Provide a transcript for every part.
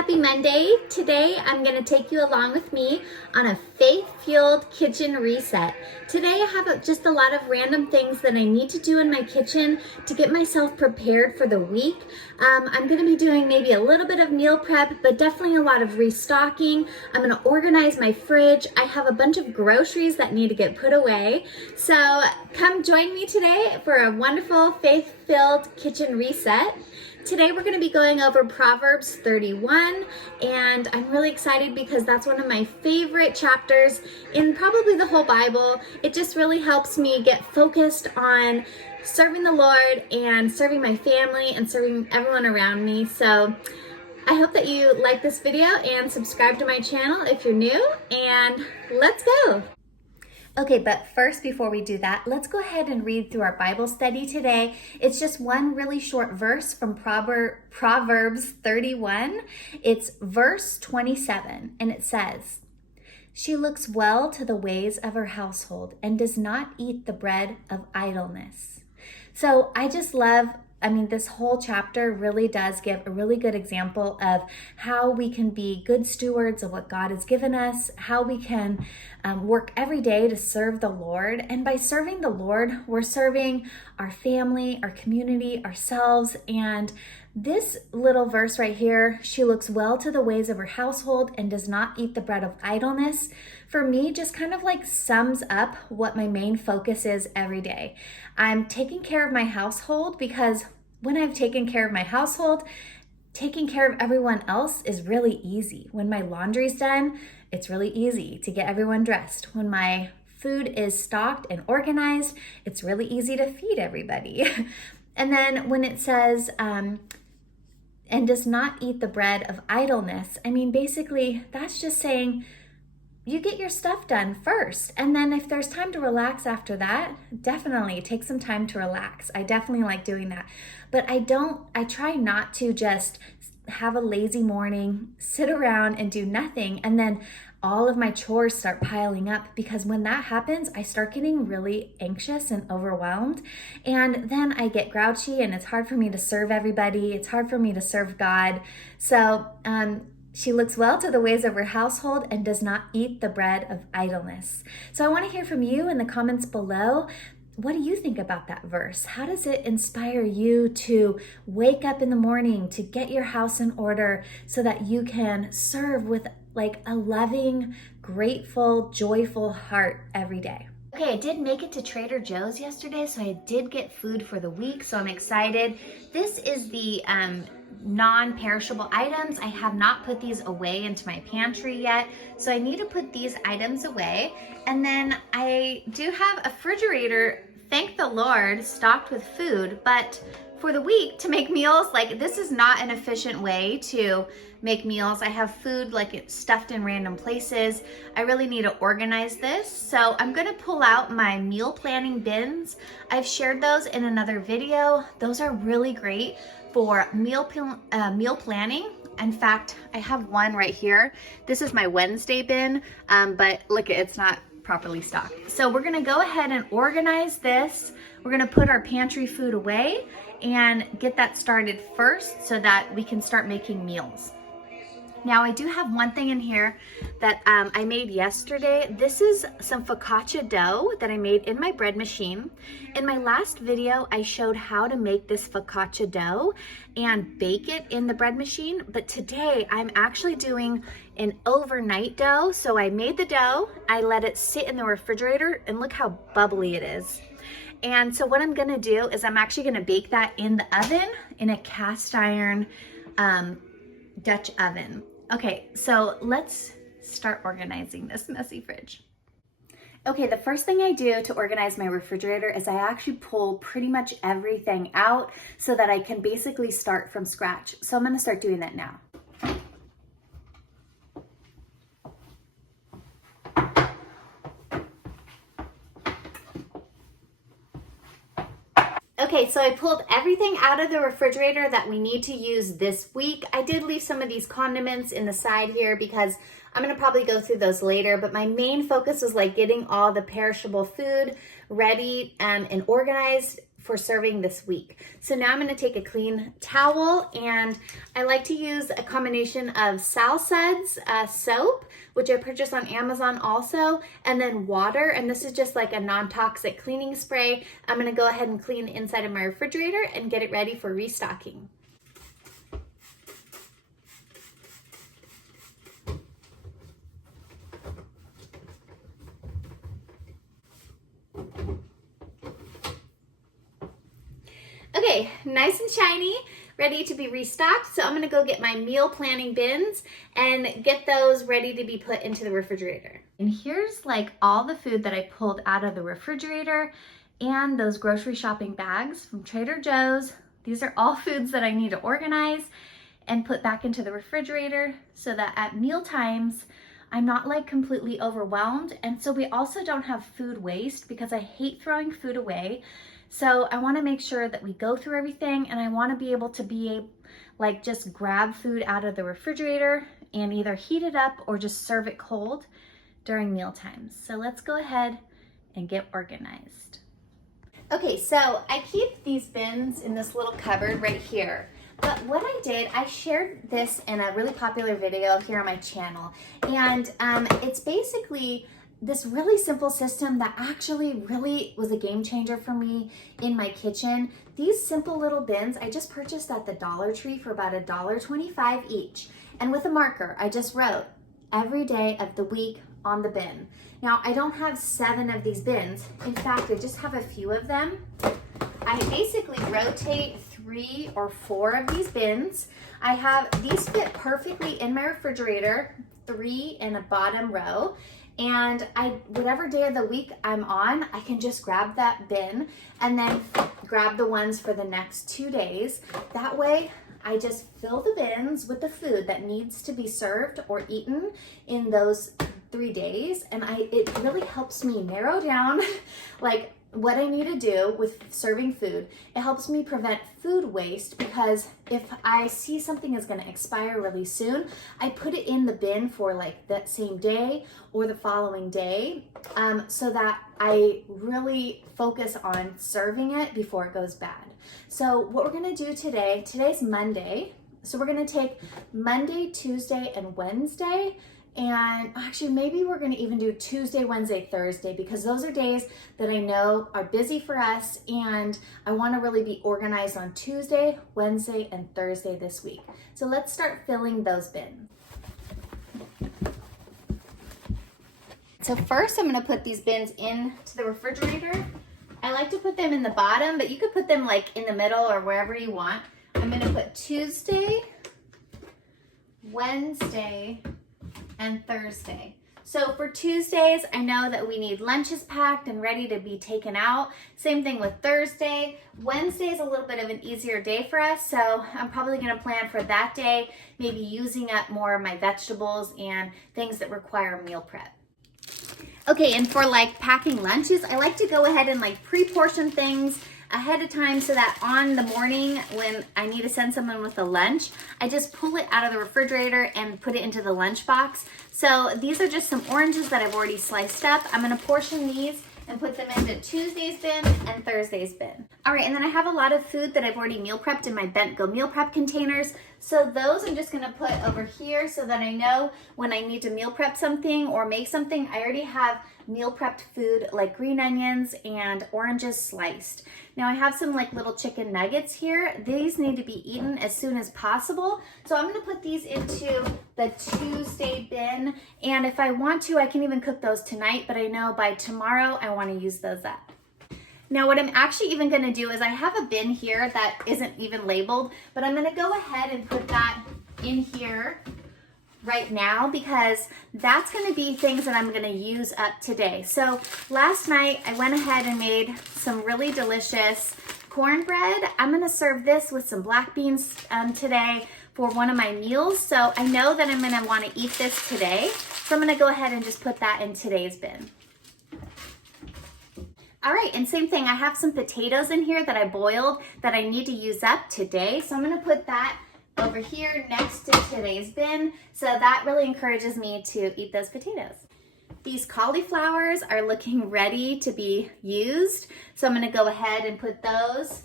Happy Monday. Today I'm going to take you along with me on a faith-fueled kitchen reset. Today I have just a lot of random things that I need to do in my kitchen to get myself prepared for the week. I'm going to be doing maybe a little bit of meal prep, but definitely a lot of restocking. I'm going to organize my fridge. I have a bunch of groceries that need to get put away. So come join me today for a wonderful faith-filled kitchen reset. Today we're going to be going over Proverbs 31, and I'm really excited because that's one of my favorite chapters in probably the whole Bible. It just really helps me get focused on serving the Lord and serving my family and serving everyone around me. So I hope that you like this video and subscribe to my channel if you're new, and let's go. Okay, but first, before we do that, let's go ahead and read through our Bible study today. It's just one really short verse from Proverbs 31. It's verse 27, and it says, "She looks well to the ways of her household and does not eat the bread of idleness." So I just love this whole chapter really does give a really good example of how we can be good stewards of what God has given us, how we can work every day to serve the Lord. And by serving the Lord, we're serving our family, our community, ourselves. And this little verse right here, "She looks well to the ways of her household and does not eat the bread of idleness," for me just kind of like sums up what my main focus is every day. I'm taking care of my household because when I've taken care of my household, taking care of everyone else is really easy. When my laundry's done, it's really easy to get everyone dressed. When my food is stocked and organized, it's really easy to feed everybody. And then when it says, and does not eat the bread of idleness, basically that's just saying you get your stuff done first. And then if there's time to relax after that, definitely take some time to relax. I definitely like doing that. But I try not to just have a lazy morning, sit around and do nothing, and then all of my chores start piling up, because when that happens, I start getting really anxious and overwhelmed. And then I get grouchy and it's hard for me to serve everybody. It's hard for me to serve God. So, she looks well to the ways of her household and does not eat the bread of idleness. So I want to hear from you in the comments below. What do you think about that verse? How does it inspire you to wake up in the morning, to get your house in order so that you can serve with like a loving, grateful, joyful heart every day? Okay, I did make it to Trader Joe's yesterday, so I did get food for the week, so I'm excited. This is the non-perishable items. I have not put these away into my pantry yet, so I need to put these items away. And then I do have a refrigerator, thank the Lord, stocked with food, but for the week to make meals, like this is not an efficient way to make meals. I have food like it's stuffed in random places. I really need to organize this. So I'm gonna pull out my meal planning bins. I've shared those in another video. Those are really great for meal planning. In fact, I have one right here. This is my Wednesday bin, but look, it's not properly stocked. So we're gonna go ahead and organize this. We're gonna put our pantry food away and get that started first so that we can start making meals. Now I do have one thing in here that I made yesterday. This is some focaccia dough that I made in my bread machine. In my last video, I showed how to make this focaccia dough and bake it in the bread machine. But today I'm actually doing an overnight dough. So I made the dough, I let it sit in the refrigerator, and look how bubbly it is. And so what I'm gonna do is I'm actually gonna bake that in the oven, in a cast iron Dutch oven. Okay, so let's start organizing this messy fridge. Okay, the first thing I do to organize my refrigerator is I actually pull pretty much everything out so that I can basically start from scratch. So I'm gonna start doing that now. Okay, so I pulled everything out of the refrigerator that we need to use this week. I did leave some of these condiments in the side here because I'm gonna probably go through those later, but my main focus was like getting all the perishable food ready and organized for serving this week. So now I'm gonna take a clean towel, and I like to use a combination of Sal Suds soap, which I purchased on Amazon also, and then water, and this is just like a non-toxic cleaning spray. I'm gonna go ahead and clean the inside of my refrigerator and get it ready for restocking. Okay, nice and shiny, ready to be restocked. So I'm gonna go get my meal planning bins and get those ready to be put into the refrigerator. And here's like all the food that I pulled out of the refrigerator and those grocery shopping bags from Trader Joe's. These are all foods that I need to organize and put back into the refrigerator so that at meal times, I'm not like completely overwhelmed. And so we also don't have food waste, because I hate throwing food away. So I want to make sure that we go through everything, and I want to be able to like just grab food out of the refrigerator and either heat it up or just serve it cold during meal times. So let's go ahead and get organized. Okay, so I keep these bins in this little cupboard right here. But what I did, I shared this in a really popular video here on my channel. And it's basically this really simple system that actually really was a game changer for me in my kitchen. These simple little bins, I just purchased at the Dollar Tree for about $1.25 each. And with a marker, I just wrote every day of the week on the bin. Now, I don't have 7 of these bins. In fact, I just have a few of them. I basically rotate 3 or 4 of these bins. These fit perfectly in my refrigerator, 3 in a bottom row. And whatever day of the week I'm on, I can just grab that bin and then grab the ones for the next 2 days. That way, I just fill the bins with the food that needs to be served or eaten in those 3 days. And it really helps me narrow down like what I need to do with serving food. It helps me prevent food waste, because if I see something is going to expire really soon, I put it in the bin for like that same day or the following day, so that I really focus on serving it before it goes bad. So what we're going to do today's Monday. So we're going to take Monday, Tuesday, and Wednesday. And actually, maybe we're going to even do Tuesday, Wednesday, Thursday, because those are days that I know are busy for us, and I want to really be organized on Tuesday, Wednesday, and Thursday this week. So let's start filling those bins. So first, I'm going to put these bins into the refrigerator. I like to put them in the bottom, but you could put them like in the middle or wherever you want. I'm going to put Tuesday, Wednesday, and Thursday. So for Tuesdays, I know that we need lunches packed and ready to be taken out. Same thing with Thursday. Wednesday is a little bit of an easier day for us, so I'm probably gonna plan for that day, maybe using up more of my vegetables and things that require meal prep. Okay, and for like packing lunches, I like to go ahead and like pre-portion things ahead of time so that on the morning when I need to send someone with a lunch, I just pull it out of the refrigerator and put it into the lunch box. So these are just some oranges that I've already sliced up. I'm gonna portion these and put them into Tuesday's bin and Thursday's bin. All right, and then I have a lot of food that I've already meal prepped in my Bent Go meal prep containers. So those I'm just gonna put over here so that I know when I need to meal prep something or make something, I already have meal prepped food like green onions and oranges sliced. Now I have some like little chicken nuggets here. These need to be eaten as soon as possible. So I'm gonna put these into the Tuesday bin. And if I want to, I can even cook those tonight, but I know by tomorrow I wanna use those up. Now what I'm actually even gonna do is I have a bin here that isn't even labeled, but I'm gonna go ahead and put that in here right now because that's gonna be things that I'm gonna use up today. So last night I went ahead and made some really delicious cornbread. I'm gonna serve this with some black beans today for one of my meals. So I know that I'm gonna wanna eat this today. So I'm gonna go ahead and just put that in today's bin. All right, and same thing, I have some potatoes in here that I boiled that I need to use up today. So I'm gonna put that over here next to today's bin. So that really encourages me to eat those potatoes. These cauliflowers are looking ready to be used. So I'm gonna go ahead and put those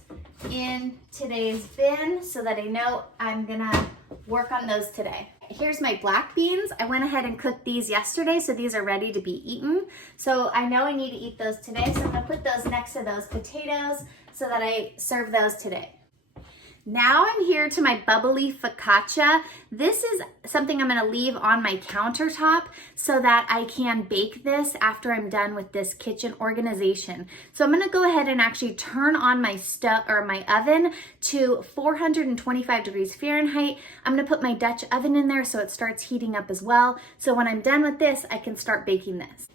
in today's bin so that I know I'm gonna work on those today. Here's my black beans. I went ahead and cooked these yesterday, so these are ready to be eaten. So I know I need to eat those today, so I'm gonna put those next to those potatoes so that I serve those today. Now I'm here to my bubbly focaccia. This is something I'm gonna leave on my countertop so that I can bake this after I'm done with this kitchen organization. So I'm gonna go ahead and actually turn on my my oven to 425 degrees Fahrenheit. I'm gonna put my Dutch oven in there so it starts heating up as well. So when I'm done with this, I can start baking this.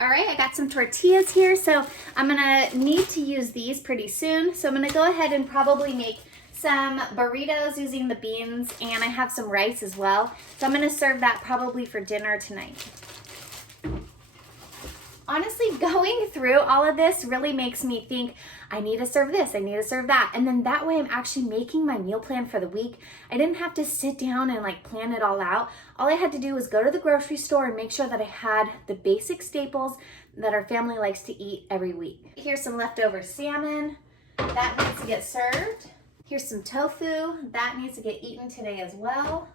All right, I got some tortillas here, so I'm gonna need to use these pretty soon. So I'm gonna go ahead and probably make some burritos using the beans, and I have some rice as well. So I'm gonna serve that probably for dinner tonight. Honestly, going through all of this really makes me think, I need to serve this, I need to serve that. And then that way I'm actually making my meal plan for the week. I didn't have to sit down and like plan it all out. All I had to do was go to the grocery store and make sure that I had the basic staples that our family likes to eat every week. Here's some leftover salmon. That needs to get served. Here's some tofu. That needs to get eaten today as well.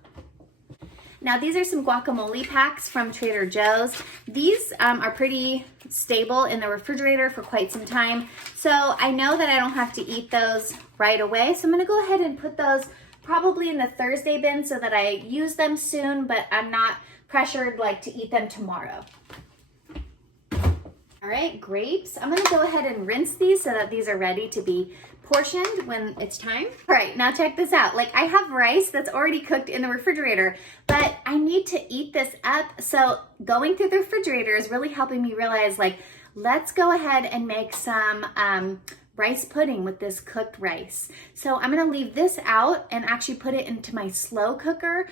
Now these are some guacamole packs from Trader Joe's. These are pretty stable in the refrigerator for quite some time. So I know that I don't have to eat those right away. So I'm gonna go ahead and put those probably in the Thursday bin so that I use them soon, but I'm not pressured like to eat them tomorrow. All right, grapes. I'm gonna go ahead and rinse these so that these are ready to be portioned when it's time. All right, now check this out. Like I have rice that's already cooked in the refrigerator, but I need to eat this up. So going through the refrigerator is really helping me realize like, let's go ahead and make some rice pudding with this cooked rice. So I'm gonna leave this out and actually put it into my slow cooker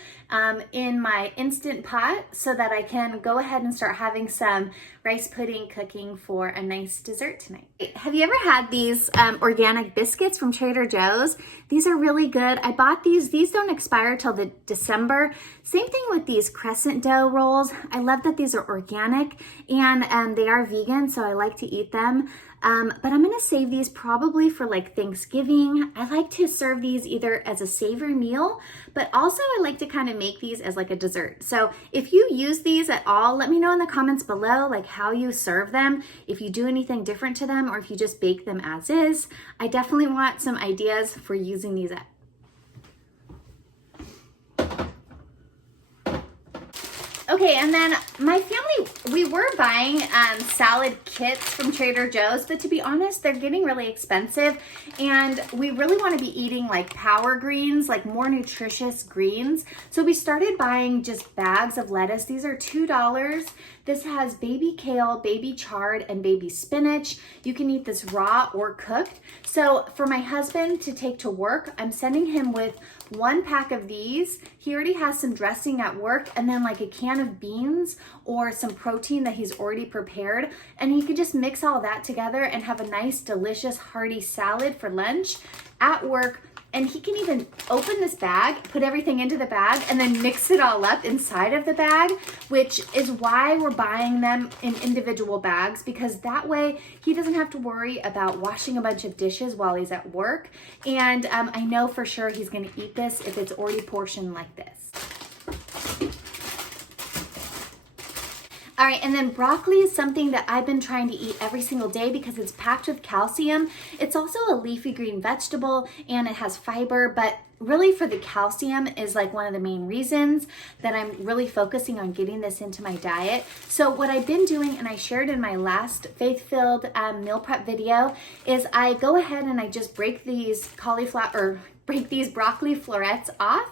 in my Instant Pot so that I can go ahead and start having some rice pudding cooking for a nice dessert tonight. Have you ever had these organic biscuits from Trader Joe's? These are really good. I bought these. These don't expire till the December. Same thing with these crescent dough rolls. I love that these are organic and they are vegan, so I like to eat them. But I'm gonna save these probably for like Thanksgiving. I like to serve these either as a savory meal, but also I like to kind of make these as like a dessert. So if you use these at all, let me know in the comments below like how you serve them, if you do anything different to them, or if you just bake them as is. I definitely want some ideas for using these up. Okay, and then my family, we were buying salad kits from Trader Joe's, but to be honest, they're getting really expensive, and we really want to be eating like power greens, like more nutritious greens. So we started buying just bags of lettuce. These are $2. This has baby kale, baby chard, and baby spinach. You can eat this raw or cooked. So for my husband to take to work, I'm sending him with 1 pack of these. He already has some dressing at work, and then like a can of beans or some protein that he's already prepared. And he can just mix all that together and have a nice, delicious, hearty salad for lunch at work. And he can even open this bag, put everything into the bag, and then mix it all up inside of the bag, which is why we're buying them in individual bags, because that way he doesn't have to worry about washing a bunch of dishes while he's at work. And I know for sure he's gonna eat this if it's already portioned like this. All right, and then broccoli is something that I've been trying to eat every single day because it's packed with calcium. It's also a leafy green vegetable and it has fiber, but really for the calcium is like one of the main reasons that I'm really focusing on getting this into my diet. So what I've been doing, and I shared in my last faith-filled meal prep video, is I go ahead and I just break these broccoli florets off.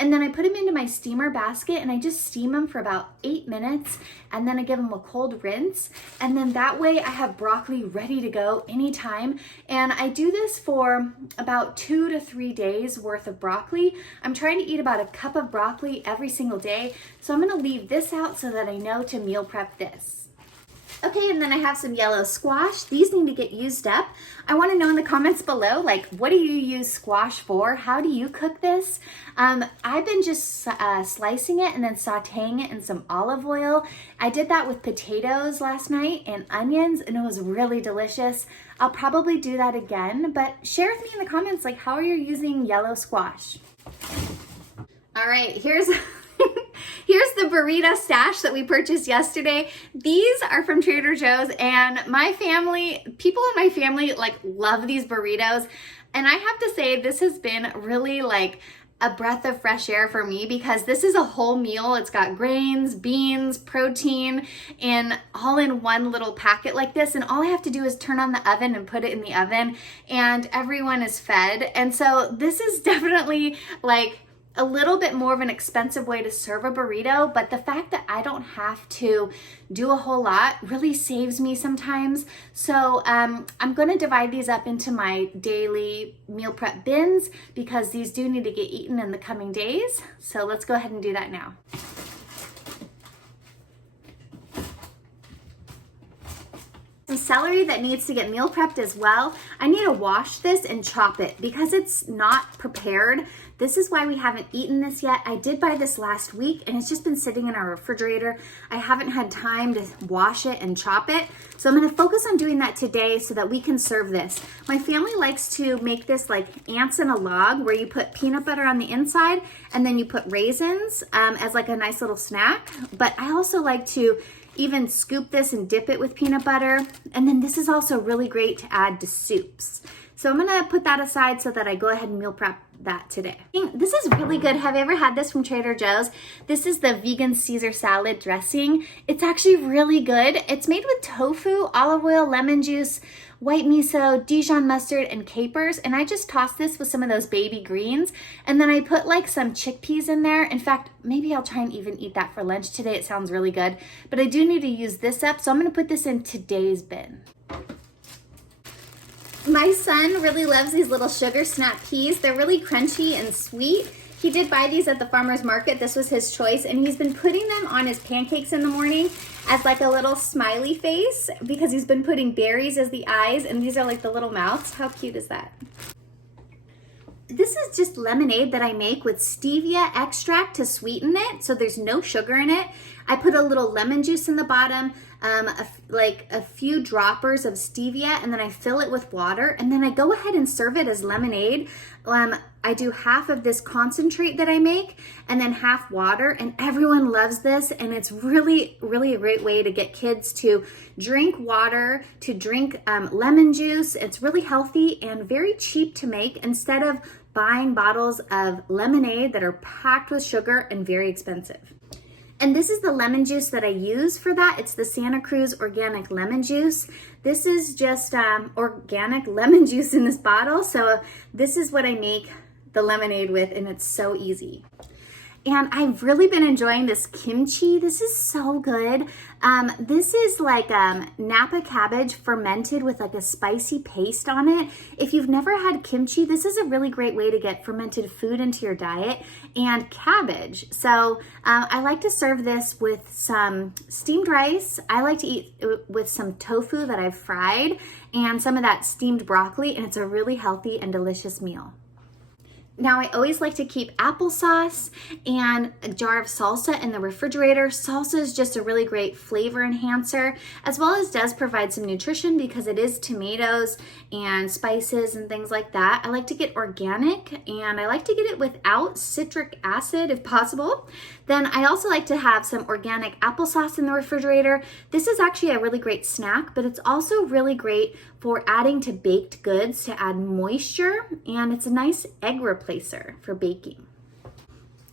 And then I put them into my steamer basket and I just steam them for about 8 minutes, and then I give them a cold rinse. And then that way I have broccoli ready to go anytime. And I do this for about 2 to 3 days worth of broccoli. I'm trying to eat about a cup of broccoli every single day. So I'm gonna leave this out so that I know to meal prep this. Okay, and then I have some yellow squash. These need to get used up. I want to know in the comments below, like, what do you use squash for? How do you cook this? I've been just slicing it and then sauteing it in some olive oil. I did that with potatoes last night and onions, and it was really delicious. I'll probably do that again, but share with me in the comments, like, how are you using yellow squash? All right, here's here's the burrito stash that we purchased yesterday. These are from Trader Joe's, and people in my family like love these burritos. And I have to say, this has been really like a breath of fresh air for me because this is a whole meal. It's got grains, beans, protein, and all in one little packet like this. And all I have to do is turn on the oven and put it in the oven, and everyone is fed. And so this is definitely like a little bit more of an expensive way to serve a burrito, but the fact that I don't have to do a whole lot really saves me sometimes. So I'm gonna divide these up into my daily meal prep bins because these do need to get eaten in the coming days. So let's go ahead and do that now. Some celery that needs to get meal prepped as well. I need to wash this and chop it because it's not prepared. This is why we haven't eaten this yet. I did buy this last week and it's just been sitting in our refrigerator. I haven't had time to wash it and chop it. So I'm gonna focus on doing that today so that we can serve this. My family likes to make this like ants in a log where you put peanut butter on the inside and then you put raisins as like a nice little snack. But I also like to even scoop this and dip it with peanut butter. And then this is also really great to add to soups. So I'm gonna put that aside so that I go ahead and meal prep that today. This is really good. Have you ever had this from Trader Joe's? This is the vegan Caesar salad dressing. It's actually really good. It's made with tofu, olive oil, lemon juice, white miso, Dijon mustard, and capers. And I just tossed this with some of those baby greens. And then I put like some chickpeas in there. In fact, maybe I'll try and even eat that for lunch today. It sounds really good. But I do need to use this up. So I'm gonna put this in today's bin. My son really loves these little sugar snap peas. They're really crunchy and sweet. He did buy these at the farmer's market. This was his choice, and he's been putting them on his pancakes in the morning as like a little smiley face because he's been putting berries as the eyes, and these are like the little mouths. How cute is that? This is just lemonade that I make with stevia extract to sweeten it, so there's no sugar in it. I put a little lemon juice in the bottom, like a few droppers of stevia, and then I fill it with water, and then I go ahead and serve it as lemonade. I do half of this concentrate that I make and then half water, and everyone loves this, and it's really, really a great way to get kids to drink water, to drink lemon juice. It's really healthy and very cheap to make instead of buying bottles of lemonade that are packed with sugar and very expensive. And this is the lemon juice that I use for that. It's the Santa Cruz organic lemon juice. This is just organic lemon juice in this bottle. So this is what I make the lemonade with, and it's so easy. And I've really been enjoying this kimchi. This is so good. This is like Napa cabbage fermented with like a spicy paste on it. If you've never had kimchi, this is a really great way to get fermented food into your diet, and cabbage. So I like to serve this with some steamed rice. I like to eat it with some tofu that I've fried and some of that steamed broccoli, and it's a really healthy and delicious meal. Now, I always like to keep applesauce and a jar of salsa in the refrigerator. Salsa is just a really great flavor enhancer, as well as does provide some nutrition because it is tomatoes and spices and things like that. I like to get organic, and I like to get it without citric acid if possible. Then I also like to have some organic applesauce in the refrigerator. This is actually a really great snack, but it's also really great for adding to baked goods to add moisture, and it's a nice egg replacer for baking.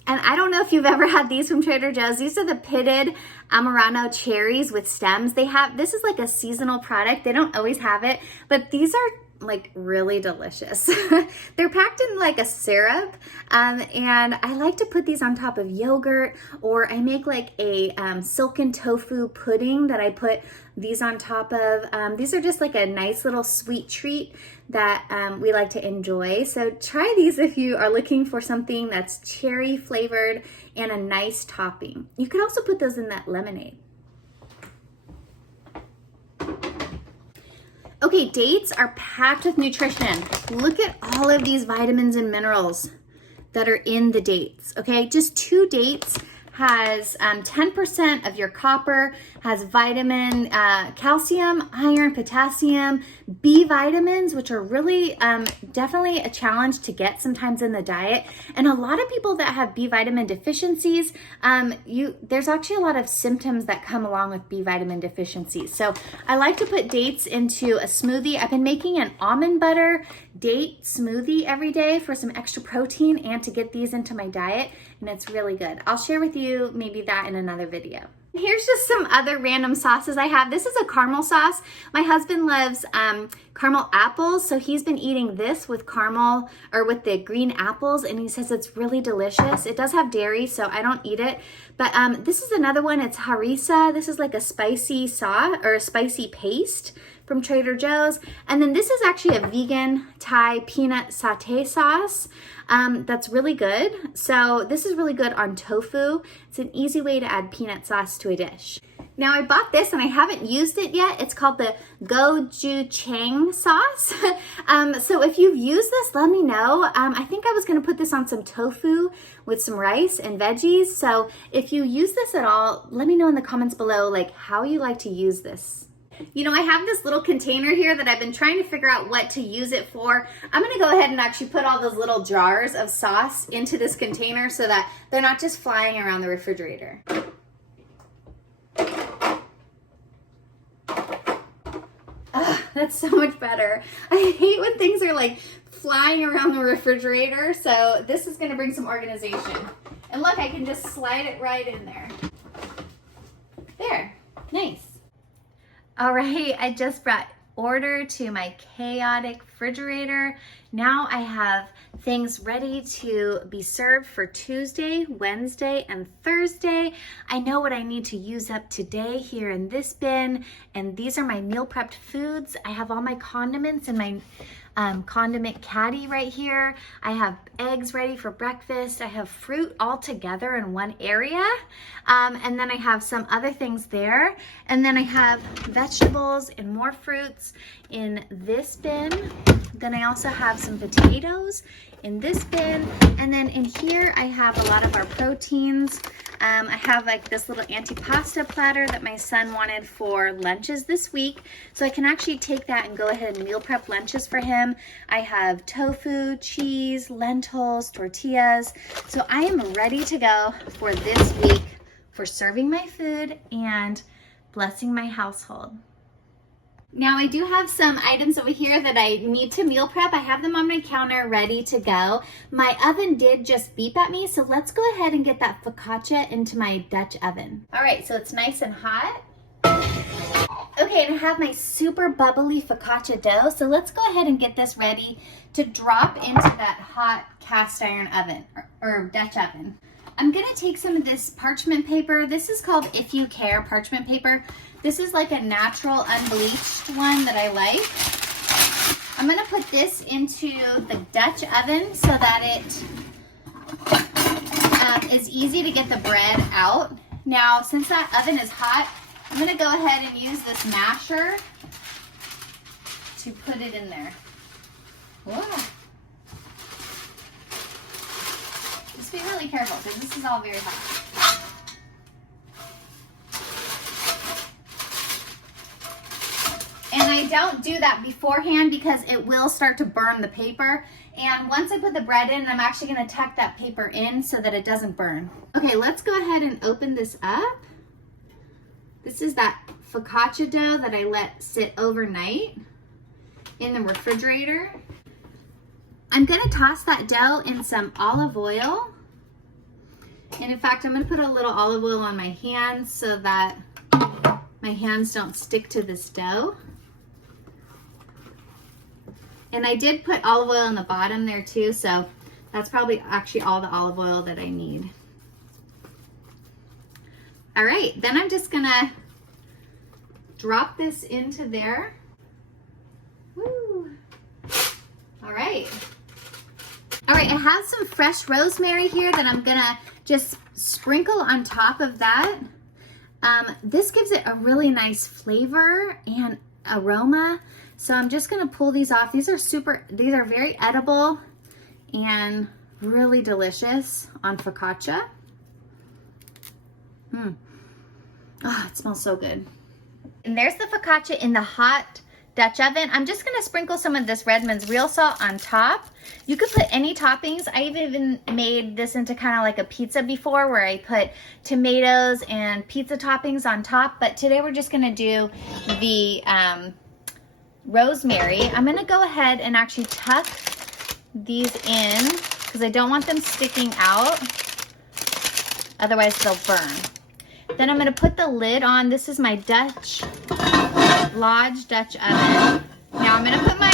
And I don't know if you've ever had these from Trader Joe's. These are the pitted Amarano cherries with stems. This is like a seasonal product. They don't always have it, but these are like really delicious. They're packed in like a syrup, and I like to put these on top of yogurt, or I make like a silken tofu pudding that I put these on top of. These are just like a nice little sweet treat that we like to enjoy. So try these if you are looking for something that's cherry flavored and a nice topping. You could also put those in that lemonade. Okay, dates are packed with nutrition. Look at all of these vitamins and minerals that are in the dates, okay? Just 2 dates has 10% of your copper, has vitamin, calcium, iron, potassium, B vitamins, which are really definitely a challenge to get sometimes in the diet. And a lot of people that have B vitamin deficiencies, there's actually a lot of symptoms that come along with B vitamin deficiencies. So I like to put dates into a smoothie. I've been making an almond butter date smoothie every day for some extra protein and to get these into my diet, and it's really good. I'll share with you maybe that in another video. Here's just some other random sauces I have. This is a caramel sauce. My husband loves caramel apples, so he's been eating this with caramel or with the green apples, and he says it's really delicious. It does have dairy, so I don't eat it. But this is another one. It's harissa. This is like a spicy sauce or a spicy paste from Trader Joe's. And then this is actually a vegan Thai peanut satay sauce that's really good. So this is really good on tofu. It's an easy way to add peanut sauce to a dish. Now I bought this and I haven't used it yet. It's called the gochujang sauce. So if you've used this, let me know. I think I was gonna put this on some tofu with some rice and veggies. So if you use this at all, let me know in the comments below like how you like to use this. You know, I have this little container here that I've been trying to figure out what to use it for. I'm gonna go ahead and actually put all those little jars of sauce into this container so that they're not just flying around the refrigerator. That's so much better. I hate when things are like flying around the refrigerator, so this is gonna bring some organization. And look, I can just slide it right in there. There, nice. All right, I just brought order to my chaotic refrigerator. Now I have things ready to be served for Tuesday, Wednesday, and Thursday. I know what I need to use up today here in this bin, and these are my meal prepped foods. I have all my condiments in my condiment caddy right here. I have eggs ready for breakfast. I have fruit all together in one area. And then I have some other things there. And then I have vegetables and more fruits in this bin. Then I also have some potatoes in this bin. And then in here, I have a lot of our proteins. I have like this little antipasta platter that my son wanted for lunches this week. So I can actually take that and go ahead and meal prep lunches for him. I have tofu, cheese, lentils, tortillas. So I am ready to go for this week for serving my food and blessing my household. Now I do have some items over here that I need to meal prep. I have them on my counter ready to go. My oven did just beep at me, so let's go ahead and get that focaccia into my Dutch oven. All right, so it's nice and hot. Okay, and I have my super bubbly focaccia dough, so let's go ahead and get this ready to drop into that hot cast iron oven or Dutch oven. I'm gonna take some of this parchment paper. This is called If You Care parchment paper. This is like a natural unbleached one that I like. I'm gonna put this into the Dutch oven so that it is easy to get the bread out. Now, since that oven is hot, I'm gonna go ahead and use this masher to put it in there. Whoa. Just be really careful because this is all very hot. And I don't do that beforehand because it will start to burn the paper. And once I put the bread in, I'm actually gonna tuck that paper in so that it doesn't burn. Okay, let's go ahead and open this up. This is that focaccia dough that I let sit overnight in the refrigerator. I'm gonna toss that dough in some olive oil. And in fact, I'm gonna put a little olive oil on my hands so that my hands don't stick to this dough. And I did put olive oil on the bottom there too, so that's probably actually all the olive oil that I need. All right, then I'm just gonna drop this into there. Woo. All right. All right, I have some fresh rosemary here that I'm gonna just sprinkle on top of that. This gives it a really nice flavor and aroma So I'm just gonna pull these off. These are very edible and really delicious on focaccia. Oh, it smells so good. And there's the focaccia in the hot Dutch oven. I'm just gonna sprinkle some of this Redmond's real salt on top. You could put any toppings. I've even made this into kind of like a pizza before, where I put tomatoes and pizza toppings on top, but today we're just gonna do the rosemary. I'm gonna go ahead and actually tuck these in because I don't want them sticking out, otherwise they'll burn. Then I'm gonna put the lid on. This is my Lodge Dutch oven. Now I'm gonna put my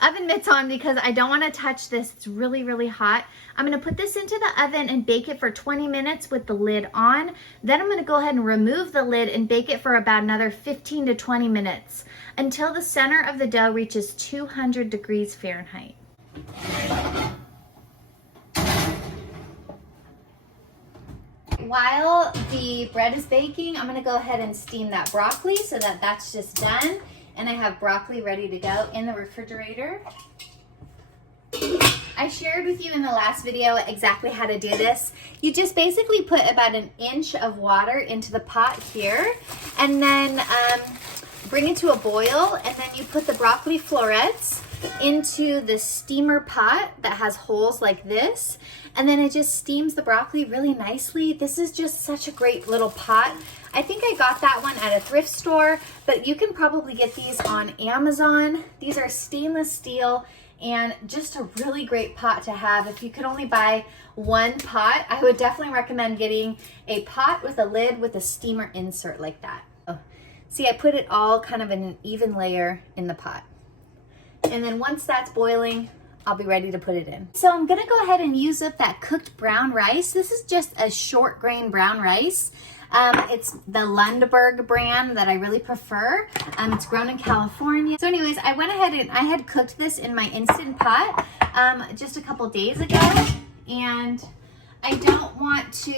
oven mitts on because I don't wanna touch this. It's really, really hot. I'm gonna put this into the oven and bake it for 20 minutes with the lid on. Then I'm gonna go ahead and remove the lid and bake it for about another 15 to 20 minutes until the center of the dough reaches 200 degrees Fahrenheit. While the bread is baking, I'm gonna go ahead and steam that broccoli so that that's just done. And I have broccoli ready to go in the refrigerator. I shared with you in the last video exactly how to do this. You just basically put about an inch of water into the pot here, and then bring it to a boil, and then you put the broccoli florets into the steamer pot that has holes like this, and then it just steams the broccoli really nicely. This is just such a great little pot. I think I got that one at a thrift store, but you can probably get these on Amazon. These are stainless steel and just a really great pot to have. If you could only buy one pot, I would definitely recommend getting a pot with a lid with a steamer insert like that. Oh. See, I put it all kind of in an even layer in the pot. And then once that's boiling, I'll be ready to put it in. So I'm gonna go ahead and use up that cooked brown rice. This is just a short grain brown rice. It's the Lundberg brand that I really prefer. It's grown in California. So anyways, I went ahead and I had cooked this in my Instant Pot just a couple days ago, and I don't want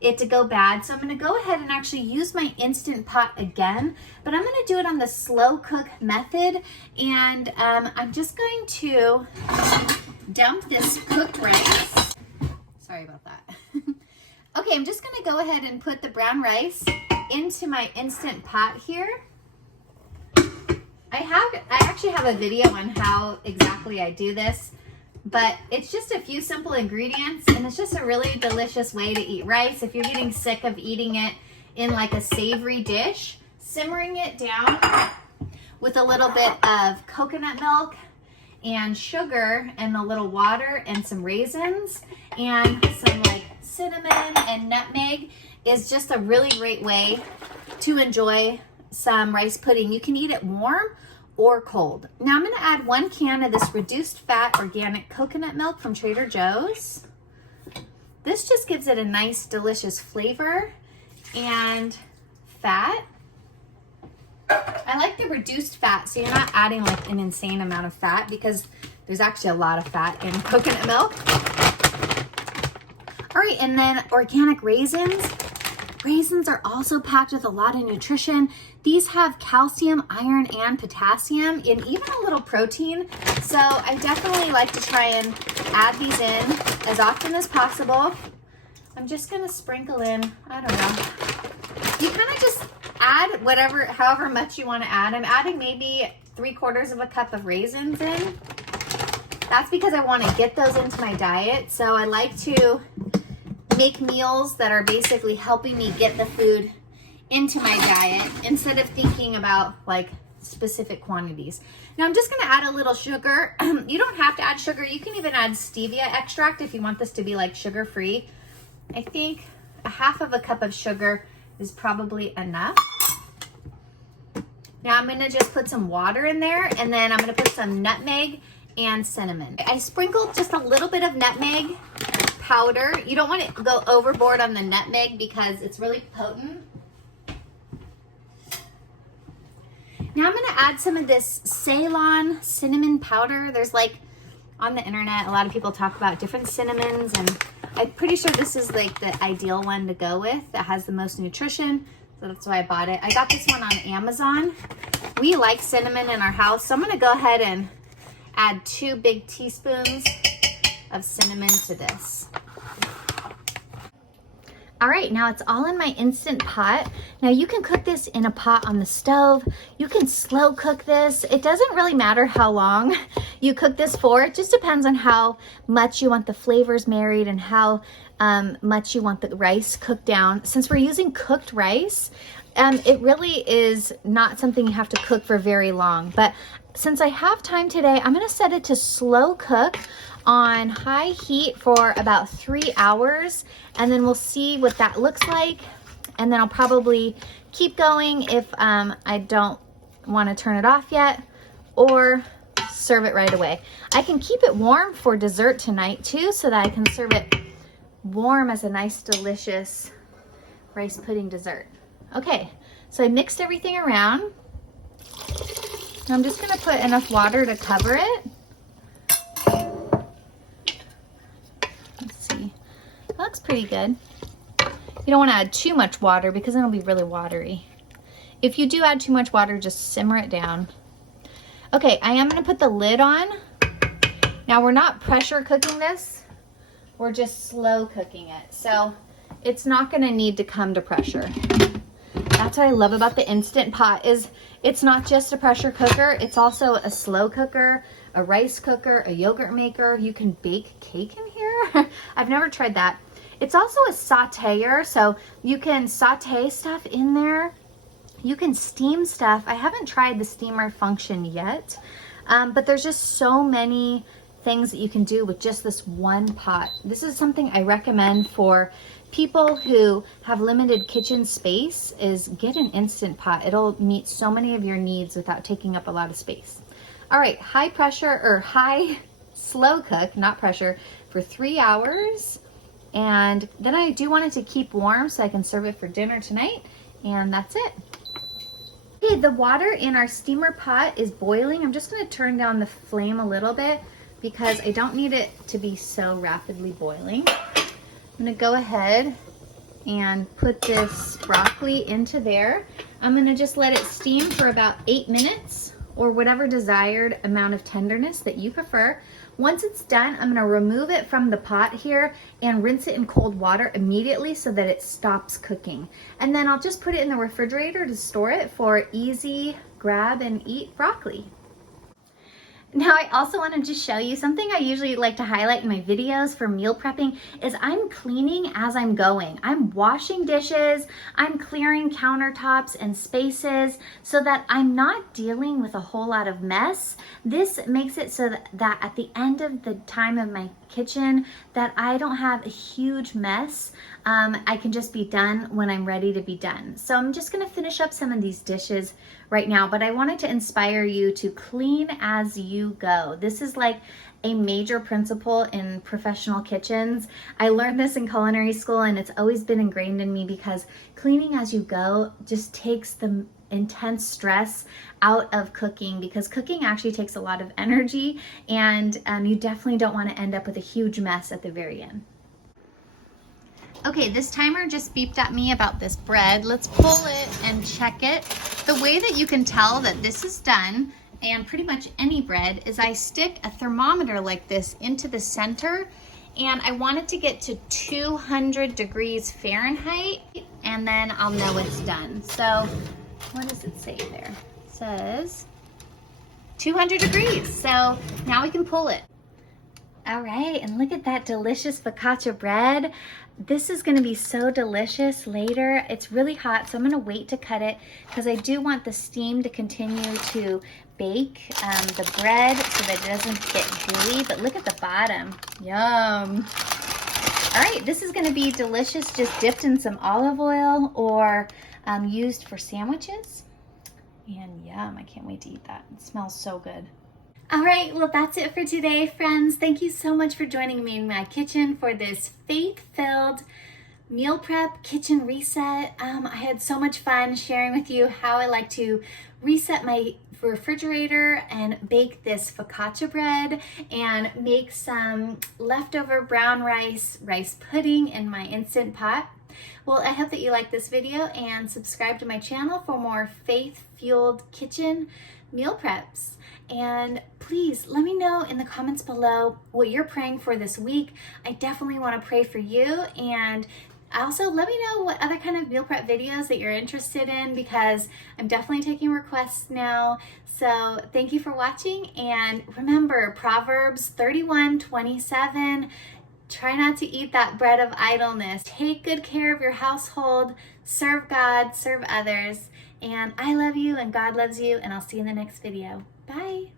it to go bad. So I'm gonna go ahead and actually use my Instant Pot again, but I'm gonna do it on the slow cook method. And I'm just going to dump this cooked rice. Sorry about that. Okay, I'm just gonna go ahead and put the brown rice into my Instant Pot here. I actually have a video on how exactly I do this, but it's just a few simple ingredients, and it's just a really delicious way to eat rice. If you're getting sick of eating it in like a savory dish, simmering it down with a little bit of coconut milk and sugar and a little water and some raisins and some like cinnamon and nutmeg is just a really great way to enjoy some rice pudding. You can eat it warm or cold. Now I'm going to add 1 can of this reduced fat organic coconut milk from Trader Joe's. This just gives it a nice delicious flavor and fat. I like the reduced fat, so you're not adding like an insane amount of fat, because there's actually a lot of fat in coconut milk. All right, and then organic raisins. Raisins are also packed with a lot of nutrition. These have calcium, iron, and potassium, and even a little protein. So I definitely like to try and add these in as often as possible. I'm just gonna sprinkle in, I don't know. You kind of just add however much you want to add. I'm adding maybe 3/4 of a cup of raisins in. That's because I want to get those into my diet. So I like to make meals that are basically helping me get the food into my diet instead of thinking about like specific quantities. Now I'm just going to add a little sugar. You don't have to add sugar. You can even add stevia extract if you want this to be like sugar free. I think 1/2 cup of sugar is probably enough. Now I'm gonna just put some water in there, and then I'm gonna put some nutmeg and cinnamon. I sprinkled just a little bit of nutmeg powder. You don't want to go overboard on the nutmeg because it's really potent. Now I'm gonna add some of this Ceylon cinnamon powder. There's like, on the internet, a lot of people talk about different cinnamons, and I'm pretty sure this is like the ideal one to go with that has the most nutrition. So that's why I bought it. I got this one on Amazon. We like cinnamon in our house, so I'm gonna go ahead and add 2 big teaspoons of cinnamon to this. All right, now it's all in my Instant Pot. Now you can cook this in a pot on the stove. You can slow cook this. It doesn't really matter how long you cook this for. It just depends on how much you want the flavors married and how much you want the rice cooked down. Since we're using cooked rice, it really is not something you have to cook for very long. But since I have time today, I'm gonna set it to slow cook on high heat for about 3 hours, and then we'll see what that looks like. And then I'll probably keep going if I don't want to turn it off yet, or serve it right away. I can keep it warm for dessert tonight too, so that I can serve it warm as a nice, delicious rice pudding dessert. Okay, so I mixed everything around. Now I'm just gonna put enough water to cover it. Looks pretty good. You don't want to add too much water because then it'll be really watery. If you do add too much water, just simmer it down. Okay, I am going to put the lid on. Now we're not pressure cooking this. We're just slow cooking it. So it's not going to need to come to pressure. That's what I love about the Instant Pot is it's not just a pressure cooker. It's also a slow cooker, a rice cooker, a yogurt maker. You can bake cake in here. I've never tried that. It's also a sauteer, so you can saute stuff in there. You can steam stuff. I haven't tried the steamer function yet, but there's just so many things that you can do with just this one pot. This is something I recommend for people who have limited kitchen space is get an Instant Pot. It'll meet so many of your needs without taking up a lot of space. All right, high pressure or high slow cook, not pressure, for 3 hours. And then I do want it to keep warm so I can serve it for dinner tonight. And that's it. Okay, the water in our steamer pot is boiling. I'm just gonna turn down the flame a little bit because I don't need it to be so rapidly boiling. I'm gonna go ahead and put this broccoli into there. I'm gonna just let it steam for about 8 minutes or whatever desired amount of tenderness that you prefer. Once it's done, I'm gonna remove it from the pot here and rinse it in cold water immediately so that it stops cooking. And then I'll just put it in the refrigerator to store it for easy grab and eat broccoli. Now I also want to just show you something I usually like to highlight in my videos for meal prepping is I'm cleaning as I'm going. I'm washing dishes, I'm clearing countertops and spaces so that I'm not dealing with a whole lot of mess. This makes it so that at the end of the time of my kitchen that I don't have a huge mess. I can just be done when I'm ready to be done. So I'm just gonna finish up some of these dishes right now, but I wanted to inspire you to clean as you go. This is like a major principle in professional kitchens. I learned this in culinary school and it's always been ingrained in me because cleaning as you go just takes the intense stress out of cooking because cooking actually takes a lot of energy and you definitely don't want to end up with a huge mess at the very end. Okay, this timer just beeped at me about this bread. Let's pull it and check it. The way that you can tell that this is done, and pretty much any bread, is I stick a thermometer like this into the center, and I want it to get to 200 degrees Fahrenheit, and then I'll know it's done. So, what does it say there? It says 200 degrees. So now we can pull it. All right, and look at that delicious focaccia bread. This is gonna be so delicious later. It's really hot, so I'm gonna wait to cut it because I do want the steam to continue to bake the bread so that it doesn't get gooey, but look at the bottom, yum. All right, this is gonna be delicious, just dipped in some olive oil or used for sandwiches. And yum, I can't wait to eat that. It smells so good. All right, well, that's it for today, friends. Thank you so much for joining me in my kitchen for this faith-filled meal prep kitchen reset. I had so much fun sharing with you how I like to reset my refrigerator and bake this focaccia bread and make some leftover brown rice pudding in my Instant Pot. Well, I hope that you like this video and subscribe to my channel for more faith-fueled kitchen meal preps. And please let me know in the comments below what you're praying for this week. I definitely want to pray for you, and also let me know what other kind of meal prep videos that you're interested in, because I'm definitely taking requests now. So thank you for watching, and remember Proverbs 31:27. Try not to eat that bread of idleness. Take good care of your household, serve God, serve others, and I love you and God loves you, and I'll see you in the next video. Bye.